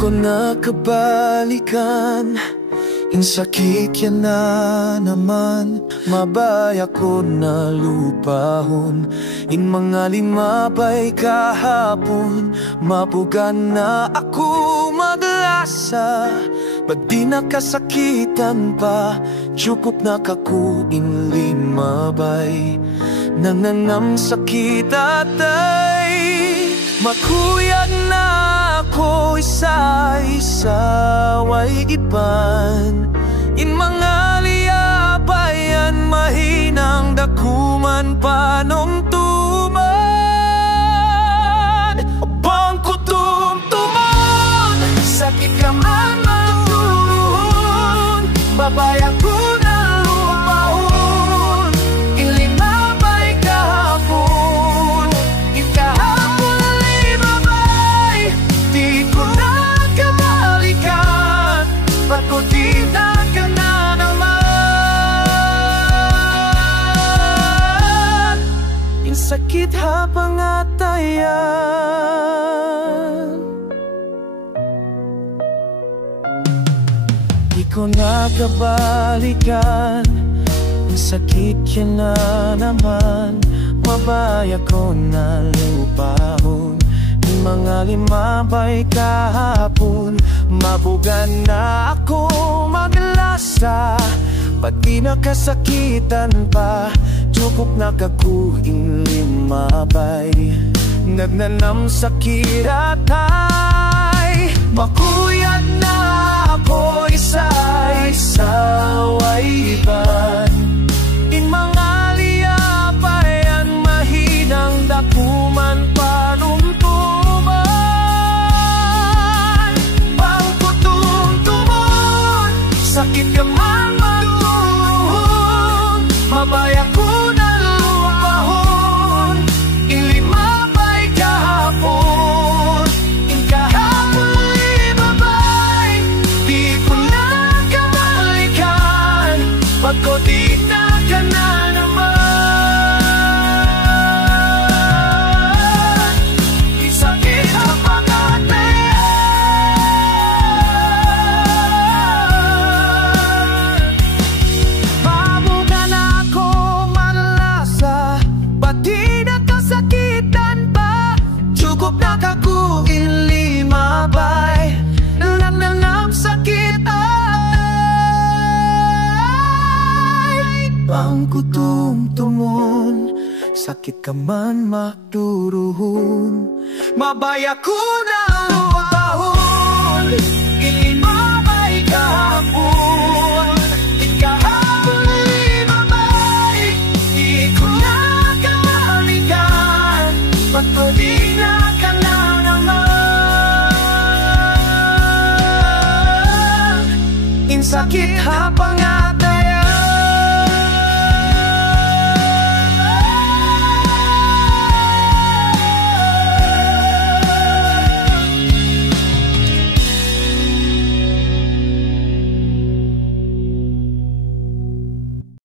ko nakabalikan. Ang sakit yan na naman, mabaya ko na lupahon. In mga limabay kahapon, mabugan na ako maglasa. Ba't di nakasakitan pa, tsukup na kakuin limabay. Nananam sakit atay, makuyag na ako isa-isa, way iban. In mga liyabayan, mahinang dakuman panong tuman. Bangko tumtumon, sakit ka man matulun, babaya ko na lupaon. Ilimabay kahapon, ikahapon limabay. Di ko na kabalikan, ba't ko di na ka na naman. Yung sakit habang atayan, di ko na kabalikan. Ang sakit yan na naman, mabaya ko na lupahon. Yung mga limabay kahapon, mabugan na ako maglasa. Pati nakasakitan pa, tsukup na kakuing limabay. Nagnanam sakit atay, makuyag na ako isa-isa, way iban. In mga liyabayan, mahinang dakuman panumtuman. Bangko tumtumon, sakit ka man matulun, mabaya ko na lupahon. Ilimabay kahapon, ikahapon limabay. Di ko na kabalikan, ba't ko di na ka na naman. Isakit ang pangatayan, mabugan ako malasa. Ba't di na kasakitan pa, tsukup na kakuin limabay. Nananam sakit ay, bangko tumtumon, sakit ka man magduruhon, mabaya ko na lupahon. Ilimabay kahapon, ikahapon limabay. Di ko na kabalikan, ba't ko di na ka na naman. In sakit habang